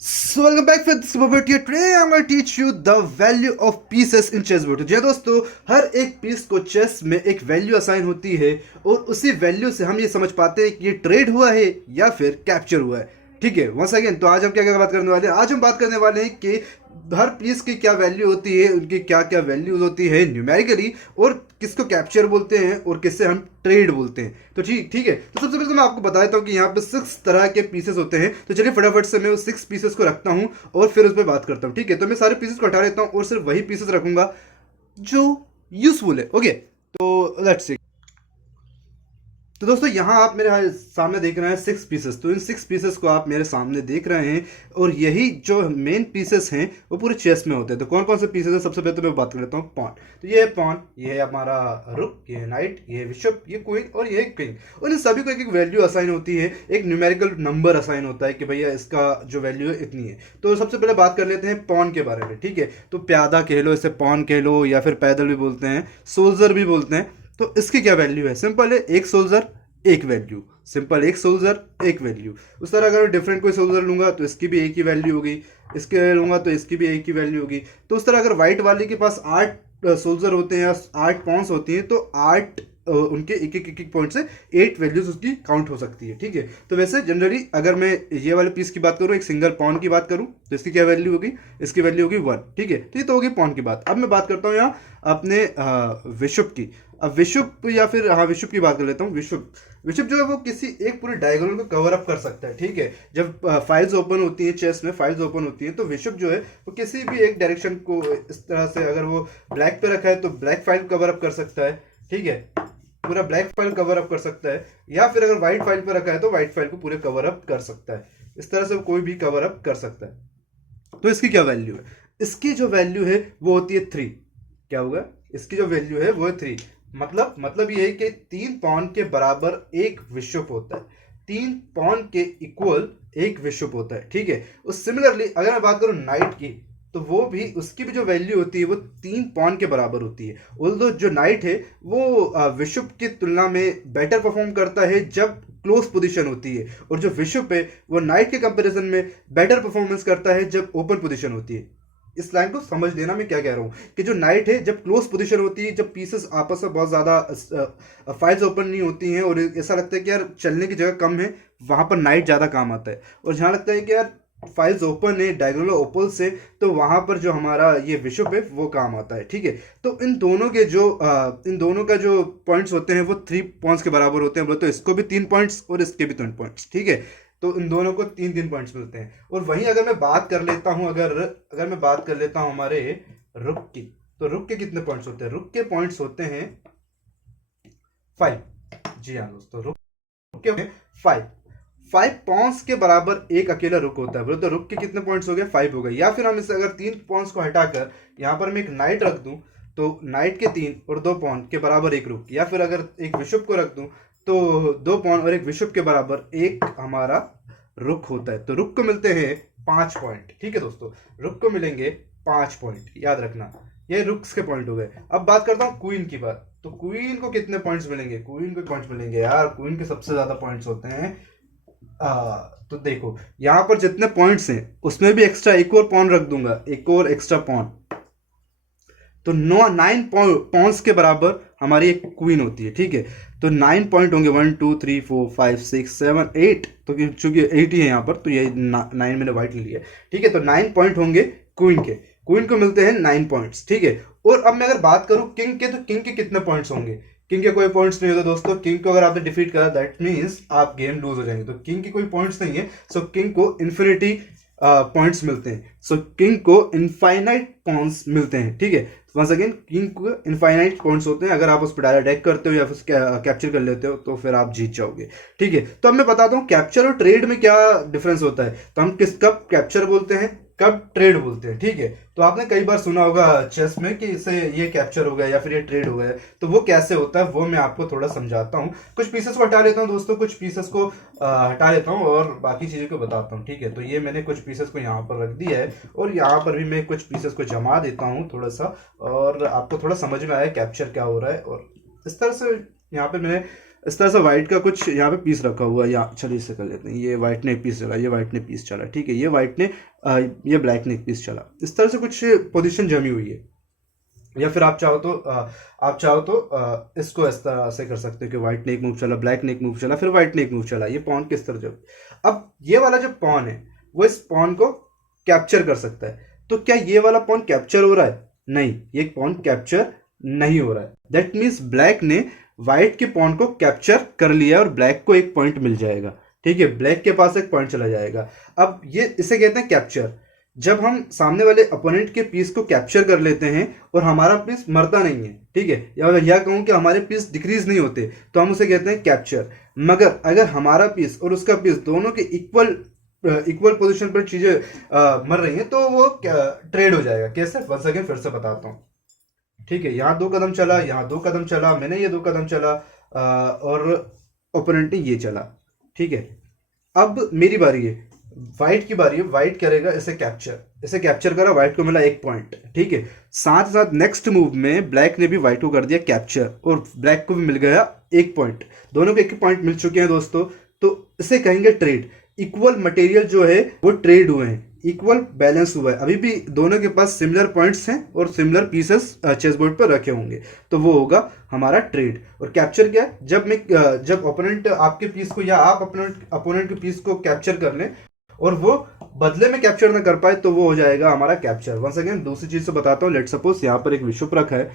So welcome back with this Robert here. Today I'm going to teach you the value of pieces in chessboard. तो जी हाँ दोस्तों, हर एक piece को chess में एक वैल्यू असाइन होती है और उसी वैल्यू से हम ये समझ पाते हैं कि ये ट्रेड हुआ है या फिर कैप्चर हुआ है। ठीक है, वंस अगेन, तो आज हम क्या क्या बात करने वाले हैं? आज हम बात करने वाले हैं कि हर पीस की क्या वैल्यू होती है, उनकी क्या क्या वैल्यूज होती है न्यूमेरिकली, और किसको कैप्चर बोलते हैं और किससे हम ट्रेड बोलते हैं। तो ठीक ठीक है, तो सबसे पहले तो मैं आपको बता देता हूँ कि यहाँ पे 6 तरह के पीसेस होते हैं। तो चलिए फटाफट से मैं उस 6 पीसेस को रखता हूँ और फिर उस पर बात करता हूँ। ठीक है, तो मैं सारे पीसेस को हटा लेता हूँ और सिर्फ वही पीसेस रखूंगा जो यूजफुल है। ओके, तो लेट्स सी। तो दोस्तों, यहाँ आप मेरे सामने देख रहे हैं 6 पीसेस। तो इन 6 पीसेस को आप मेरे सामने देख रहे हैं और यही जो मेन पीसेस हैं वो पूरे चेस में होते हैं। तो कौन कौन से पीसेस हैं? सबसे पहले तो मैं बात कर लेता हूँ पॉन। तो ये है पॉन, ये है हमारा रुक, ये है नाइट, ये है बिशप, ये क्वीन और ये है किंग। और इन सभी को एक एक वैल्यू असाइन होती है, एक न्यूमेरिकल नंबर असाइन होता है कि भैया इसका जो वैल्यू है इतनी है। तो सबसे पहले बात कर लेते हैं पॉन के बारे में। ठीक है, तो प्यादा कह लो, इसे पॉन कह लो, या फिर पैदल भी बोलते हैं, सोल्जर भी बोलते हैं। तो इसकी क्या वैल्यू है? सिंपल है, एक सोल्जर एक वैल्यू। सिंपल, एक सोल्जर एक वैल्यू। उस तरह अगर मैं डिफरेंट कोई सोल्जर लूंगा तो इसकी भी एक ही वैल्यू होगी, इसके लूंगा तो इसकी भी एक ही वैल्यू होगी। तो उस तरह अगर व्हाइट वाले के पास 8 सोल्जर होते हैं या 8 पॉन्स होती हैं तो 8 उनके एक एक पॉइंट से 8 वैल्यूज उसकी काउंट हो सकती है। ठीक है, तो वैसे जनरली अगर मैं ये वाले पीस की बात करूँ, एक सिंगल पॉन की बात करूँ, तो इसकी क्या वैल्यू होगी? इसकी वैल्यू होगी 1। ठीक है, तो ये तो होगी पॉन की बात। अब मैं बात करता हूँ यहाँ अपने विशुप की। अब विशुप, या फिर हाँ, विशुप की बात कर लेता हूँ। विशुप विशुप जो है वो किसी एक पूरे डायगोनल को कवर अप कर सकता है। ठीक है, जब फाइल्स ओपन होती हैं, चेस में फाइल्स ओपन होती हैं, तो विशुप जो है वो किसी भी एक डायरेक्शन को इस तरह से, अगर वो ब्लैक पे रखा है तो ब्लैक फाइल कवर अप कर सकता है। ठीक है, पूरा ब्लैक फाइल कवर अप कर सकता है, या फिर अगर व्हाइट फाइल पर रखा है तो व्हाइट फाइल को पूरे कवर अप कर सकता है। इस तरह से वो कोई भी कवर अप कर सकता है। तो इसकी क्या वैल्यू है? इसकी जो वैल्यू है वो होती है 3। क्या होगा? इसकी जो वैल्यू है वो है 3। मतलब ये है कि 3 पॉन के बराबर एक विशुप होता है, 3 पॉन के इक्वल एक विशुप होता है। ठीक है, और सिमिलरली अगर मैं बात करूं नाइट की, तो वो भी, उसकी भी जो वैल्यू होती है वो 3 पॉन के बराबर होती है। ऑल्दो जो नाइट है वो विशुप की तुलना में बेटर परफॉर्म करता है जब क्लोज पोजीशन होती है, और जो विशुप है वो नाइट के कंपैरिजन में बेटर परफॉर्मेंस करता है जब ओपन पोजीशन होती है। इस लाइन को समझ लेना मैं क्या कह रहा हूँ, कि जो नाइट है जब क्लोज पोजीशन होती है, जब पीसेस आपस में बहुत ज्यादा फाइल्स ओपन नहीं होती हैं और ऐसा लगता है कि यार चलने की जगह कम है, वहां पर नाइट ज्यादा काम आता है। और जहां लगता है कि यार फाइल्स ओपन है डायगोनल ओपल से, तो वहां पर जो हमारा ये विशुप है वो काम आता है। ठीक है, तो इन दोनों का जो पॉइंट्स होते हैं वो 3 पॉइंट्स के बराबर होते हैं। बोले तो इसको भी 3 पॉइंट्स और इसके भी 3 पॉइंट्स। ठीक है, तो इन दोनों को 3 पॉइंट्स मिलते हैं। और वहीं अगर मैं बात कर लेता हूं, अगर मैं बात कर लेता हूं हमारे रुक की, तो रुक के कितने पॉइंट्स होते हैं? रुक के पॉइंट्स होते हैं 5। जी हाँ दोस्तों, रुक के 5। 5 पॉन्स के बराबर एक अकेला रुक होता है। बोले तो रुक के कितने पॉइंट्स हो गए? 5 हो गए। या फिर हम इसे अगर 3 पॉन्स को हटाकर यहाँ पर मैं एक नाइट रख दूं, तो नाइट के 3 और 2 पॉन के बराबर एक रुक। या फिर अगर एक विशुप को रख दूं, तो 2 पॉन और एक विशुप के बराबर एक हमारा रुक होता है। तो रुक को मिलते हैं 5 पॉइंट। ठीक है दोस्तों, रुक को मिलेंगे 5 पॉइंट, याद रखना। ये रुक्स के पॉइंट हो गए। अब बात करता हूँ क्वीन की बात। तो क्वीन को कितने पॉइंट्स मिलेंगे? क्वीन को पॉइंट्स मिलेंगे यार, क्वीन के सबसे ज्यादा पॉइंट्स होते हैं। तो देखो यहाँ पर जितने पॉइंट्स हैं उसमें भी एक्स्ट्रा एक और पॉन रख दूंगा, एक और एक्स्ट्रा पॉन, तो 9 पॉन्स के बराबर हमारी एक क्वीन होती है। ठीक है, तो 9 पॉइंट होंगे, 1 2 3 4 5 6 7 8। तो चूंकि 8 ही है यहाँ पर, तो ये 9 मैंने वाइट ले लिया। ठीक है, तो 9 पॉइंट होंगे क्वीन के। क्वीन को मिलते हैं 9 पॉइंट्स। ठीक है, और अब मैं अगर बात करूं किंग के, तो किंग के कितने पॉइंट्स होंगे? किंग के कोई पॉइंट्स नहीं होते दोस्तों। किंग को अगर आपने डिफीट करा, दैट मीन्स आप गेम लूज हो जाएंगे। तो किंग के कोई पॉइंट्स नहीं है, सो किंग को इन्फिनिटी पॉइंट्स मिलते हैं। सो किंग को इनफाइनाइट पॉइंट्स मिलते हैं। ठीक है, वंस अगेन किंग को इनफाइनाइट पॉइंट्स होते हैं। अगर आप उस पर डायरेक्ट अटैक करते हो या फिर कैप्चर कर लेते हो तो फिर आप जीत जाओगे। ठीक है, तो अब मैं बताता हूँ कैप्चर और ट्रेड में क्या डिफरेंस होता है। तो हम कब कैप्चर बोलते हैं, कब ट्रेड बोलते हैं। ठीक है, तो आपने कई बार सुना होगा चेस में कि इसे ये कैप्चर हो गया या फिर ये ट्रेड हो गया, तो वो कैसे होता है वो मैं आपको थोड़ा समझाता हूँ। कुछ पीसेस को हटा लेता हूँ दोस्तों, कुछ पीसेस को हटा लेता हूँ और बाकी चीज़ों को बताता हूँ। ठीक है, तो ये मैंने कुछ पीसेस को यहाँ पर रख दिया है और यहाँ पर भी मैं कुछ पीसेस को जमा देता हूँ थोड़ा सा, और आपको थोड़ा समझ में आया कैप्चर क्या हो रहा है। और इस तरह से यहाँ पे मैंने इस तरह से वाइट का कुछ यहाँ पे पीस रखा हुआ है, या चलिए इससे कर लेते हैं, ये वाइट ने एक पीस चला, ये वाइट ने पीस चला, ठीक है, ये वाइट ने ये ब्लैक ने एक पीस चला, इस तरह से कुछ पोजीशन जमी हुई है। या फिर आप चाहो तो इसको इस तरह से कर सकते हो कि व्हाइट ने एक मूव चला, ब्लैक ने एक मूव चला, फिर व्हाइट ने एक मूव चला, ये पॉन किस तरह जब, अब ये वाला जो पॉन है वो इस पॉन को कैप्चर कर सकता है। तो क्या ये वाला पॉन कैप्चर हो रहा है? नहीं, ये पॉन कैप्चर नहीं हो रहा है। दैट मीन्स ब्लैक ने व्हाइट के पॉन को कैप्चर कर लिया और ब्लैक को एक पॉइंट मिल जाएगा, ठीक है, ब्लैक के पास एक पॉइंट चला जाएगा। अब ये इसे कहते हैं कैप्चर। जब हम सामने वाले अपोनेंट के पीस को कैप्चर कर लेते हैं और हमारा पीस मरता नहीं है, ठीक है, या कहूँ कि हमारे पीस डिक्रीज नहीं होते, तो हम उसे कहते हैं कैप्चर। मगर अगर हमारा पीस और उसका पीस दोनों के इक्वल पोजीशन पर चीजें मर रही हैं, तो वो ट्रेड हो जाएगा। कैसे? वन सेकेंड फिर से बताता हूँ, ठीक है, यहाँ 2 कदम चला, यहाँ 2 कदम चला, मैंने ये 2 कदम चला और ओपोनेंट ने ये चला, ठीक है। अब मेरी बारी है, व्हाइट की बारी है, व्हाइट करेगा इसे कैप्चर करा, व्हाइट को मिला 1 पॉइंट, ठीक है। साथ साथ नेक्स्ट मूव में ब्लैक ने भी व्हाइट को कर दिया कैप्चर और ब्लैक को भी मिल गया 1 पॉइंट, दोनों को 1 पॉइंट मिल चुके हैं दोस्तों। तो इसे कहेंगे ट्रेड। इक्वल मटेरियल जो है वो ट्रेड हुए हैं, इक्वल बैलेंस हुआ है, अभी भी दोनों के पास सिमिलर पॉइंट्स हैं और सिमिलर पीसेस चेस बोर्ड पर रखे होंगे, तो वो होगा हमारा ट्रेड। और कैप्चर क्या है? जब ओपोनेंट आपके पीस को या आप अपोनेंट के पीस को कैप्चर कर लें और वो बदले में कैप्चर ना कर पाए, तो वो हो जाएगा हमारा कैप्चर। वंस अगेन दूसरी चीज से बताता हूँ। लेट सपोज यहाँ पर एक विशुप रखा है,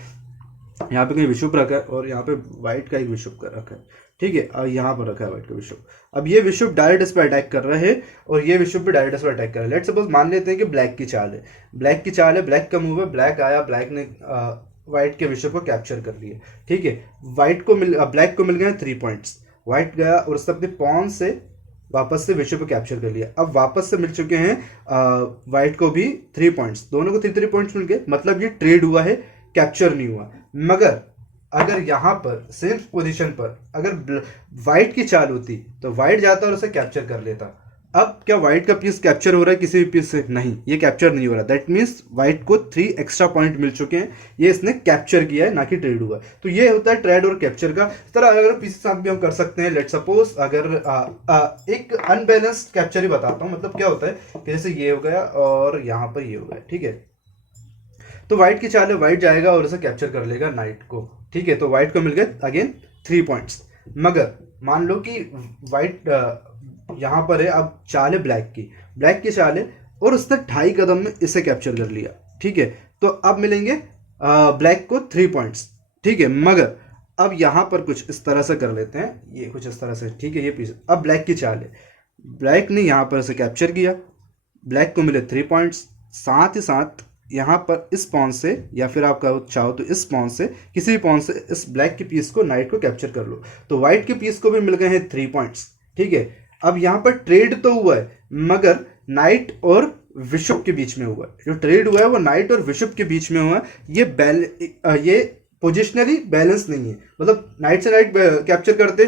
यहाँ पे कहीं विशुप रखा है और यहाँ पे व्हाइट का एक विशुप का रखा है, ठीक है, और यहाँ पर रखा है व्हाइट का विशुप। अब ये विशुप डायरेक्ट इस पर अटैक कर रहे हैं और ये विशुप भी डायरेक्ट इस पर अटैक कर रहे हैं। लेट सपोज मान लेते हैं कि ब्लैक की चाल है, ब्लैक का मूव है, ब्लैक आया, ब्लैक ने व्हाइट के विशुप को कैप्चर कर लिया, ठीक है। ब्लैक को मिल गए 3 पॉइंट्स, व्हाइट गया और उसने अपने पॉन से वापस से विशुप को कैप्चर कर लिया। अब वापस से मिल चुके हैं व्हाइट को भी 3 पॉइंट्स, दोनों को 3 पॉइंट्स मिल गए, मतलब ये ट्रेड हुआ है, कैप्चर नहीं हुआ। मगर अगर यहाँ पर सेम पोजीशन पर अगर व्हाइट की चाल होती तो व्हाइट जाता और उसे कैप्चर कर लेता। अब क्या व्हाइट का पीस कैप्चर हो रहा है किसी भी पीस से? नहीं, ये कैप्चर नहीं हो रहा। दैट मीन्स व्हाइट को 3 एक्स्ट्रा पॉइंट मिल चुके हैं, ये इसने कैप्चर किया है, ना कि ट्रेड हुआ। तो ये होता है ट्रेड और कैप्चर का। इस तरह अगर पीस के साथ भी हम कर सकते हैं। लेट सपोज अगर एक अनबैलेंस्ड कैप्चर ही बताता हूँ, मतलब क्या होता है कि जैसे ये हो गया और यहाँ पर ये हो गया, ठीक है, तो व्हाइट की चाल है, व्हाइट जाएगा और उसे कैप्चर कर लेगा नाइट को, ठीक है, तो व्हाइट को मिल गए अगेन 3 पॉइंट्स। मगर मान लो कि व्हाइट यहाँ पर है, अब चाल है ब्लैक की चाल है और उसने 2.5 कदम में इसे कैप्चर कर लिया, ठीक है, तो अब मिलेंगे ब्लैक को 3 पॉइंट्स, ठीक है। मगर अब यहाँ पर कुछ इस तरह से कर लेते हैं, ये कुछ इस तरह से, ठीक है, ये पीस अब ब्लैक की चाल है, ब्लैक ने यहाँ पर इसे कैप्चर किया, ब्लैक को मिले 3 पॉइंट्स। साथ ही साथ यहाँ पर इस पॉन से या फिर आप चाहो तो इस पॉन से, किसी भी पॉन से इस ब्लैक के पीस को नाइट को कैप्चर कर लो, तो व्हाइट के पीस को भी मिल गए हैं 3 पॉइंट्स, ठीक है। अब यहाँ पर ट्रेड तो हुआ है, मगर नाइट और विशुप के बीच में हुआ है। जो ट्रेड हुआ है वो नाइट और विशुप के बीच में हुआ है। ये पोजिशनली बैलेंस नहीं है, मतलब नाइट से नाइट कैप्चर करते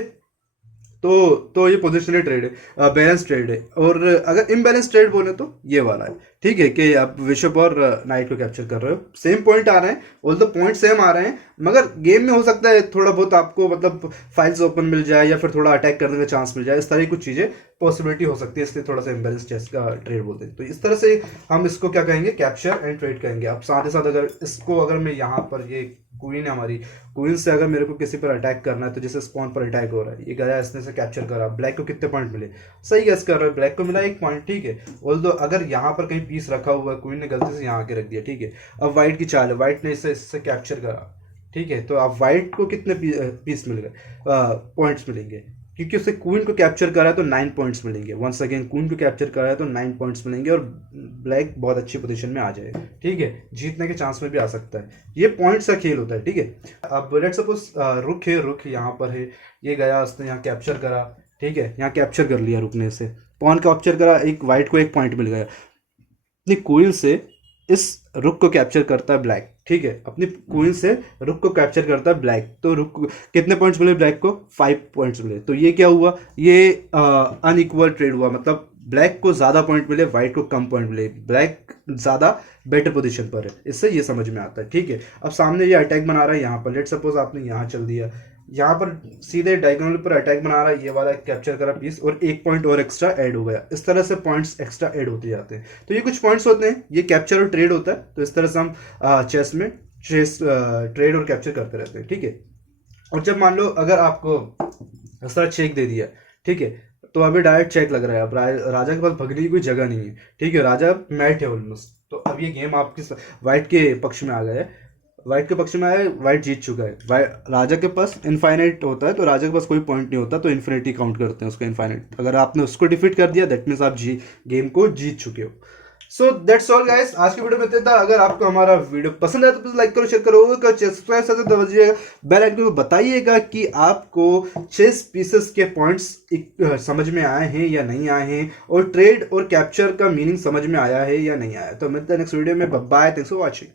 तो ये पोजिशनली ट्रेड है, बैलेंस ट्रेड है। और अगर इम्बैलेंस ट्रेड बोले तो ये वाला है, ठीक है, कि आप विशुप और नाइट को कैप्चर कर रहे हो, सेम पॉइंट आ रहे हैं, ऑल्दो पॉइंट सेम आ रहे हैं, मगर गेम में हो सकता है थोड़ा बहुत आपको मतलब फाइल्स ओपन मिल जाए या फिर थोड़ा अटैक करने का चांस मिल जाए, इस तरह की कुछ चीज़ें पॉसिबिलिटी हो सकती है, इसलिए थोड़ा सा इम्बैलेंस चेस का ट्रेड बोलते हैं। तो इस तरह से हम इसको क्या कहेंगे, कैप्चर एंड ट्रेड कहेंगे। अब साथ ही साथ अगर मैं यहाँ पर ये क्वीन है हमारी, क्वीन से अगर मेरे को किसी पर अटैक करना है, तो जैसे स्पॉन पर अटैक हो रहा है, ये गया, इसने से कैप्चर करा, ब्लैक को कितने पॉइंट मिले? सही गैस कर रहा है, ब्लैक को मिला 1 पॉइंट, ठीक है। ऑल्दो अगर यहाँ पर कहीं पीस रखा हुआ है, क्वीन ने गलती से यहाँ आके रख दिया, ठीक है। अब व्हाइट की चाल है, व्हाइट ने इससे कैप्चर करा, ठीक है, तो अब व्हाइट को कितने पीस मिल गए, पॉइंट्स मिलेंगे, क्योंकि उससे क्वीन को कैप्चर करा है तो 9 पॉइंट्स मिलेंगे। वंस अगेन क्वीन को कैप्चर करा है तो 9 पॉइंट्स मिलेंगे और ब्लैक बहुत अच्छी पोजीशन में आ जाएगा, ठीक है, जीतने के चांस में भी आ सकता है। ये पॉइंट्स का खेल होता है, ठीक है। अब लेट सपोज रुक है, रुक यहाँ पर है, ये गया, उसने यहाँ कैप्चर करा, ठीक है, यहाँ कैप्चर कर लिया रुकने से, पॉन कैप्चर करा, एक व्हाइट को 1 पॉइंट मिल गया। अपनी क्वीन से इस रुक को कैप्चर करता है ब्लैक, ठीक है, अपनी क्वीन से रुक को कैप्चर करता है ब्लैक, तो रुक कितने पॉइंट्स मिले ब्लैक को? 5 पॉइंट्स मिले। तो ये क्या हुआ, ये अनइक्वल ट्रेड हुआ, मतलब ब्लैक को ज़्यादा पॉइंट मिले, व्हाइट को कम पॉइंट मिले, ब्लैक ज़्यादा बेटर पोजीशन पर है, इससे ये समझ में आता है, ठीक है। अब सामने ये अटैक बना रहा है यहाँ पर, लेट सपोज आपने यहाँ चल दिया, यहाँ पर सीधे डायगोनल पर अटैक बना रहा है, ये वाला कैप्चर करा पीस और 1 पॉइंट और एक्स्ट्रा ऐड हो गया। इस तरह से पॉइंट्स एक्स्ट्रा ऐड होते जाते हैं। तो ये कुछ पॉइंट्स होते हैं, ये कैप्चर और ट्रेड होता है। तो इस तरह से हम चेस में ट्रेड और कैप्चर करते रहते हैं, ठीक है। और जब मान लो अगर आपको इस तरह चेक दे दिया, ठीक है, तो अभी डायरेक्ट चेक लग रहा है। अब राजा के पास भगने की कोई जगह नहीं है, ठीक है, राजा मैट है ऑलमोस्ट। तो अब ये गेम आपके वाइट के पक्ष में आ गया है, वाइट के पक्ष में आया, वाइट जीत चुका है। राजा के पास इनफाइनाइट होता है, तो राजा के पास कोई पॉइंट नहीं होता, तो इन्फिनिटी काउंट करते हैं उसको इनफाइनाइट। अगर आपने उसको डिफीट कर दिया दैट मीन्स आप गेम को जीत चुके हो। सो दैट्स ऑल गाइस, आज की वीडियो में इतना था। अगर आपको हमारा वीडियो पसंद आया तो प्लीज लाइक करो, शेयर करो, सब्सक्राइब साथ दबाइएगा बेल आइकन को, बताइएगा कि आपको चेस पीसेस के पॉइंट्स समझ में आए हैं या नहीं आए हैं, और ट्रेड और कैप्चर का मीनिंग समझ में आया है या नहीं आया। तो मिलते हैं नेक्स्ट वीडियो में। Bye, thanks for watching.